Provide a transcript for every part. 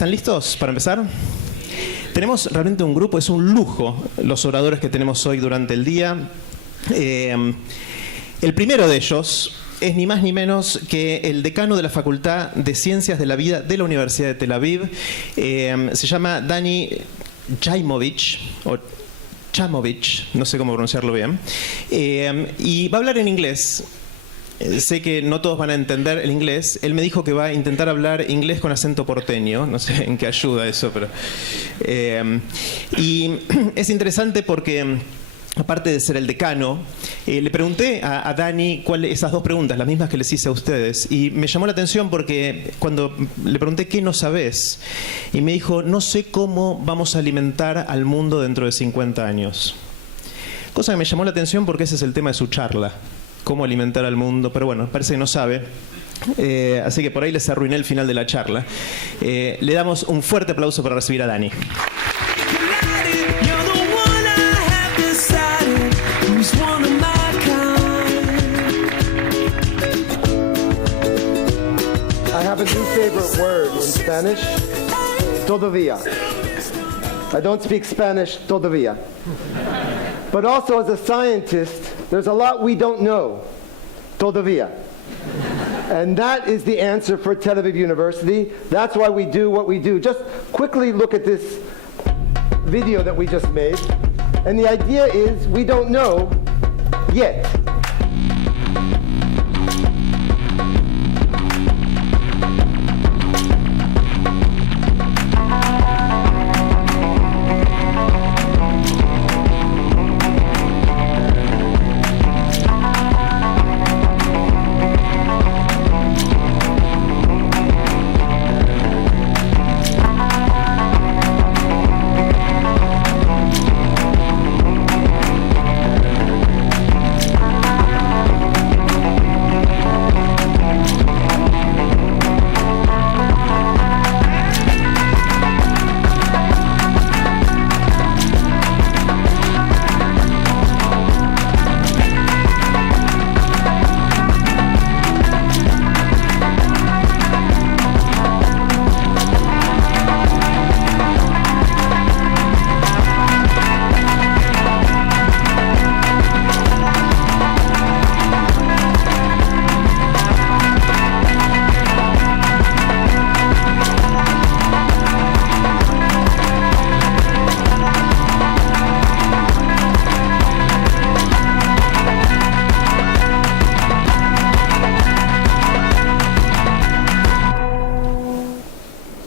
¿Están listos para empezar? Tenemos realmente un grupo, es un lujo los oradores que tenemos hoy durante el día. El primero de ellos es ni más ni menos que el decano de la Facultad de Ciencias de la Vida de la Universidad de Tel Aviv. Se llama Dani CHAMOVITZ, o CHAMOVITZ, no sé cómo pronunciarlo bien. Y va a hablar en inglés. Sé que no todos van a entender el inglés. Él me dijo que va a intentar hablar inglés con acento porteño. No sé en qué ayuda eso, pero... y es interesante porque, aparte de ser el decano, le pregunté a Dani esas dos preguntas, las mismas que les hice a ustedes. Y me llamó la atención porque cuando le pregunté ¿qué no sabés? Y me dijo, no sé cómo vamos a alimentar al mundo dentro de 50 años. Cosa que me llamó la atención porque ese es el tema de su charla. Cómo alimentar al mundo, pero bueno, parece que no sabe. Así que por ahí les arruiné el final de la charla. Le damos un fuerte aplauso para recibir a Dani. I have a new favorite word in Spanish, todavía. I don't speak Spanish todavía. But also as a scientist, there's a lot we don't know, todavía. And that is the answer for Tel Aviv University. That's why we do what we do. Just quickly look at this video that we just made. And the idea is we don't know yet.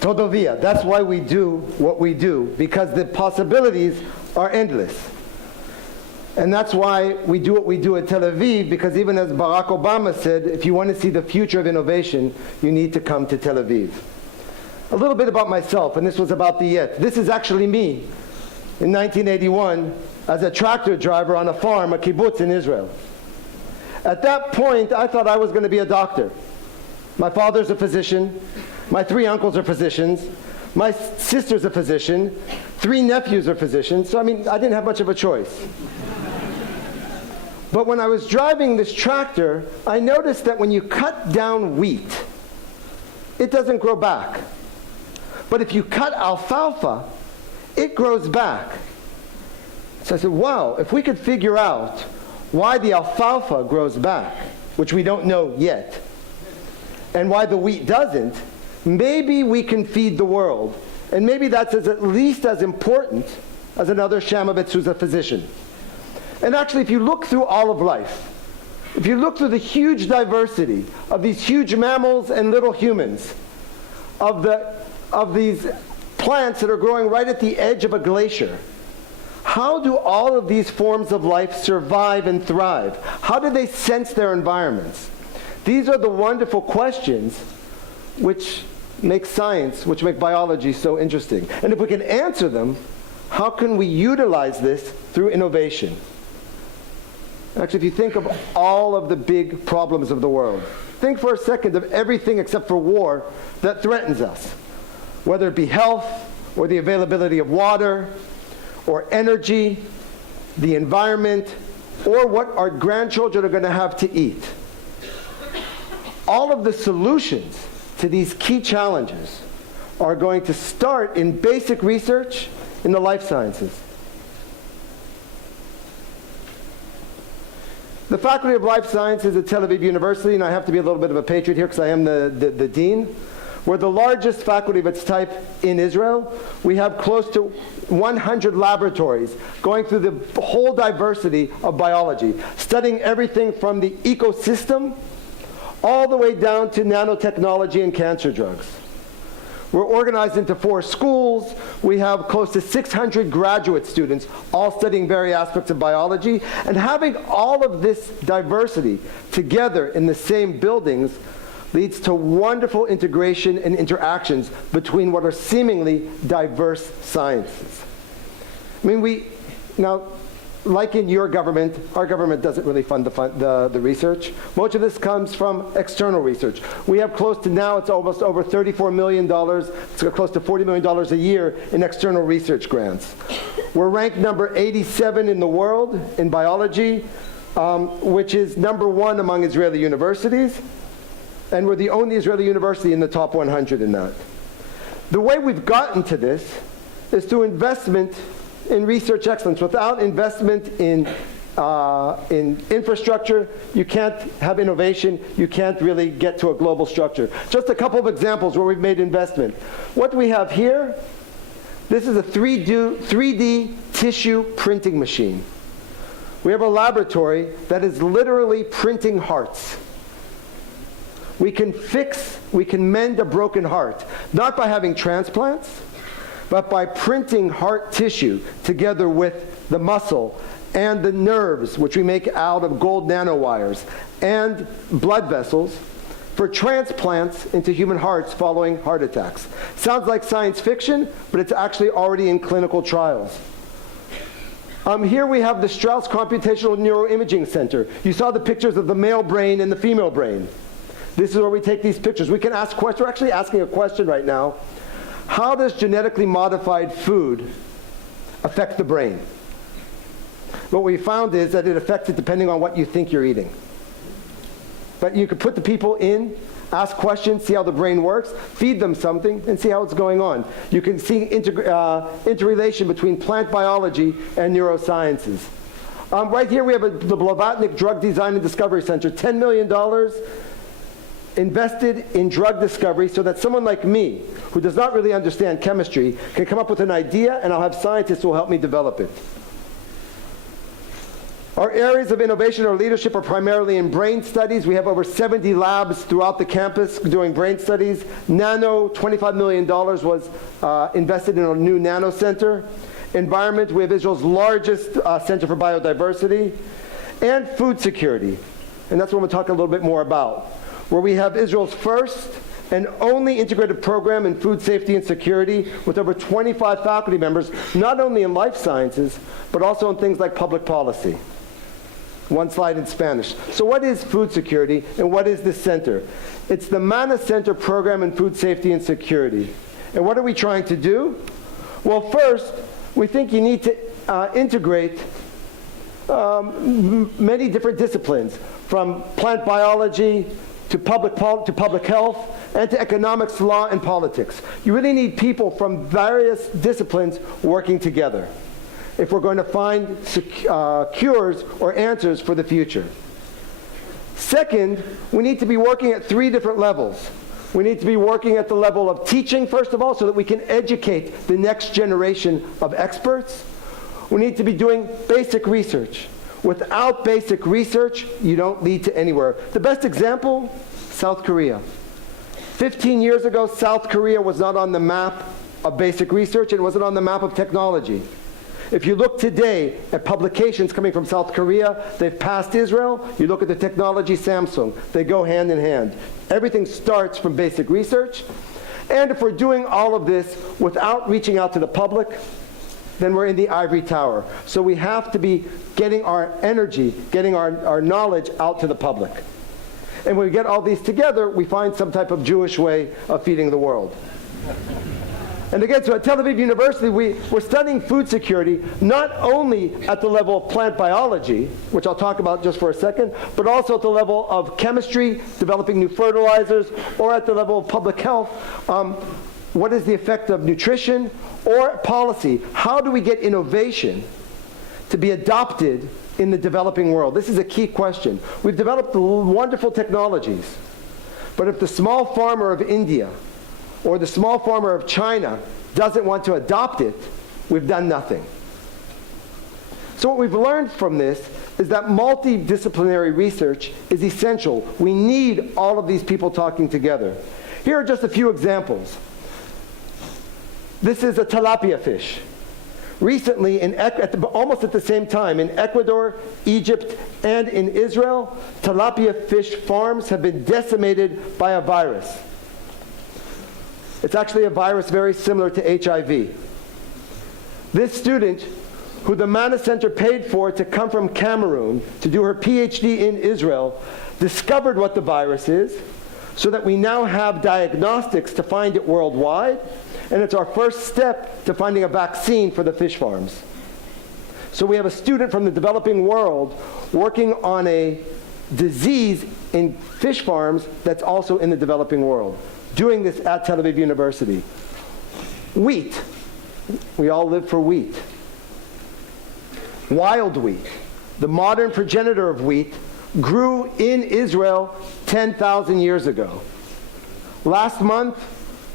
Todavía. That's why we do what we do, because the possibilities are endless. And that's why we do what we do at Tel Aviv, because even as Barack Obama said, if you want to see the future of innovation, you need to come to Tel Aviv. A little bit about myself, and this was about the yet. This is actually me in 1981 as a tractor driver on a farm, a kibbutz in Israel. At that point, I thought I was going to be a doctor. My father's a physician. My 3 uncles are physicians. My sister's a physician. 3 nephews are physicians. So, I mean, I didn't have much of a choice. But when I was driving this tractor, I noticed that when you cut down wheat, it doesn't grow back. But if you cut alfalfa, it grows back. So I said, wow, if we could figure out why the alfalfa grows back, which we don't know yet, and why the wheat doesn't, maybe we can feed the world. And maybe that's at least as important as another CHAMOVITZ who's a physician. And actually, if you look through all of life, if you look through the huge diversity of these huge mammals and little humans, of these plants that are growing right at the edge of a glacier, how do all of these forms of life survive and thrive? How do they sense their environments? These are the wonderful questions which make science, which make biology so interesting. And if we can answer them, how can we utilize this through innovation? Actually, if you think of all of the big problems of the world, think for a second of everything except for war that threatens us, whether it be health, or the availability of water, or energy, the environment, or what our grandchildren are going to have to eat. All of the solutions to these key challenges are going to start in basic research in the life sciences. The Faculty of Life Sciences at Tel Aviv University, and I have to be a little bit of a patriot here because I am the dean, we're the largest faculty of its type in Israel. We have close to 100 laboratories going through the whole diversity of biology, studying everything from the ecosystem all the way down to nanotechnology and cancer drugs. We're organized into 4 schools. We have close to 600 graduate students all studying various aspects of biology. And having all of this diversity together in the same buildings leads to wonderful integration and interactions between what are seemingly diverse sciences. I mean, now, like in your government, our government doesn't really fund the research. Most of this comes from external research. We have close to now, it's almost over $34 million, it's close to $40 million a year in external research grants. We're ranked number 87 in the world in biology, which is number 1 among Israeli universities. And we're the only Israeli university in the top 100 in that. The way we've gotten to this is through investment in research excellence. Without investment in infrastructure, you can't have innovation, you can't really get to a global structure. Just a couple of examples where we've made investment. What we have here, this is a 3D tissue printing machine. We have a laboratory that is literally printing hearts. We can mend a broken heart, not by having transplants, but by printing heart tissue together with the muscle and the nerves, which we make out of gold nanowires, and blood vessels for transplants into human hearts following heart attacks. Sounds like science fiction, but it's actually already in clinical trials. Here we have the Strauss Computational Neuroimaging Center. You saw the pictures of the male brain and the female brain. This is where we take these pictures. We can ask questions. We're actually asking a question right now. How does genetically modified food affect the brain? What we found is that it affects it depending on what you think you're eating. But you could put the people in, ask questions, see how the brain works, feed them something, and see how it's going on. You can see interrelation between plant biology and neurosciences. Right here we have the Blavatnik Drug Design and Discovery Center, $10 million invested in drug discovery so that someone like me, who does not really understand chemistry, can come up with an idea, and I'll have scientists who will help me develop it. Our areas of innovation or leadership are primarily in brain studies. We have over 70 labs throughout the campus doing brain studies. Nano, $25 million was invested in a new nano center. Environment, we have Israel's largest center for biodiversity. And food security, and that's what we'll talk a little bit more about, where we have Israel's first and only integrated program in food safety and security with over 25 faculty members, not only in life sciences, but also in things like public policy. One slide in Spanish. So what is food security and what is this center? It's the MANA Center program in food safety and security. And what are we trying to do? Well, first, we think you need to integrate many different disciplines, from plant biology to public health, and to economics, law, and politics. You really need people from various disciplines working together if we're going to find cures or answers for the future. Second, we need to be working at 3 different levels. We need to be working at the level of teaching, first of all, so that we can educate the next generation of experts. We need to be doing basic research. Without basic research, you don't lead to anywhere. The best example, South Korea. 15 years ago, South Korea was not on the map of basic research. It wasn't on the map of technology. If you look today at publications coming from South Korea, they've passed Israel. You look at the technology, Samsung. They go hand in hand. Everything starts from basic research. And if we're doing all of this without reaching out to the public, then we're in the ivory tower. So we have to be getting our energy, getting our knowledge out to the public. And when we get all these together, we find some type of Jewish way of feeding the world. And again, so at Tel Aviv University, we're studying food security not only at the level of plant biology, which I'll talk about just for a second, but also at the level of chemistry, developing new fertilizers, or at the level of public health. what is the effect of nutrition or policy? How do we get innovation to be adopted in the developing world? This is a key question. We've developed wonderful technologies, but if the small farmer of India or the small farmer of China doesn't want to adopt it, we've done nothing. So what we've learned from this is that multidisciplinary research is essential. We need all of these people talking together. Here are just a few examples. This is a tilapia fish. Recently, almost at the same time, in Ecuador, Egypt, and in Israel, tilapia fish farms have been decimated by a virus. It's actually a virus very similar to HIV. This student, who the Mana Center paid for to come from Cameroon to do her PhD in Israel, discovered what the virus is, so that we now have diagnostics to find it worldwide, and it's our first step to finding a vaccine for the fish farms. So we have a student from the developing world working on a disease in fish farms that's also in the developing world, doing this at Tel Aviv University. Wheat. We all live for wheat. Wild wheat, the modern progenitor of wheat, grew in Israel 10,000 years ago. Last month,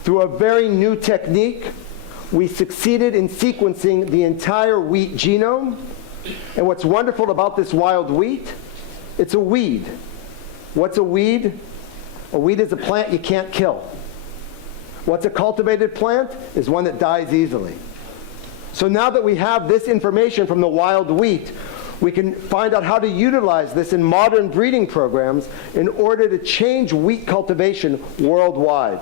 through a very new technique, we succeeded in sequencing the entire wheat genome. And what's wonderful about this wild wheat, it's a weed. What's a weed? A weed is a plant you can't kill. What's a cultivated plant? Is one that dies easily. So now that we have this information from the wild wheat, we can find out how to utilize this in modern breeding programs in order to change wheat cultivation worldwide.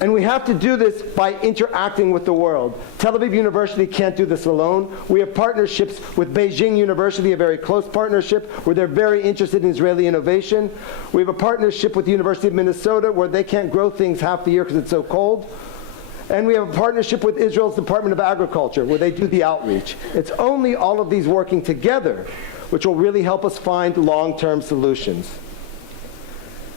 And we have to do this by interacting with the world. Tel Aviv University can't do this alone. We have partnerships with Beijing University, a very close partnership, where they're very interested in Israeli innovation. We have a partnership with the University of Minnesota, where they can't grow things half the year because it's so cold. And we have a partnership with Israel's Department of Agriculture, where they do the outreach. It's only all of these working together which will really help us find long-term solutions.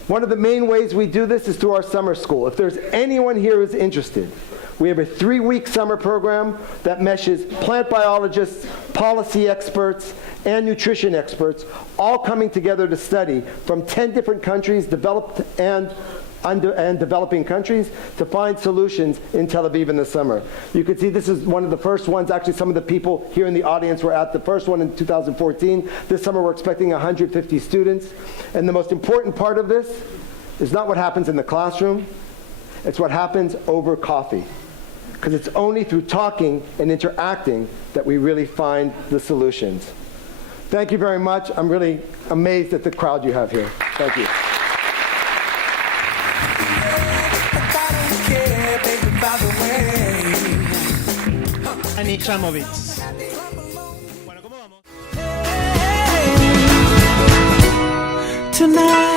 One of the main ways we do this is through our summer school. If there's anyone here who's interested, we have a 3-week summer program that meshes plant biologists, policy experts, and nutrition experts, all coming together to study from 10 different countries, developed and developing countries, to find solutions in Tel Aviv in the summer. You can see this is one of the first ones. Actually, some of the people here in the audience were at the first one in 2014. This summer we're expecting 150 students. And the most important part of this is not what happens in the classroom, it's what happens over coffee. Because it's only through talking and interacting that we really find the solutions. Thank you very much. I'm really amazed at the crowd you have here. Thank you. CHAMOVITZ. Bueno, ¿cómo vamos? Tonight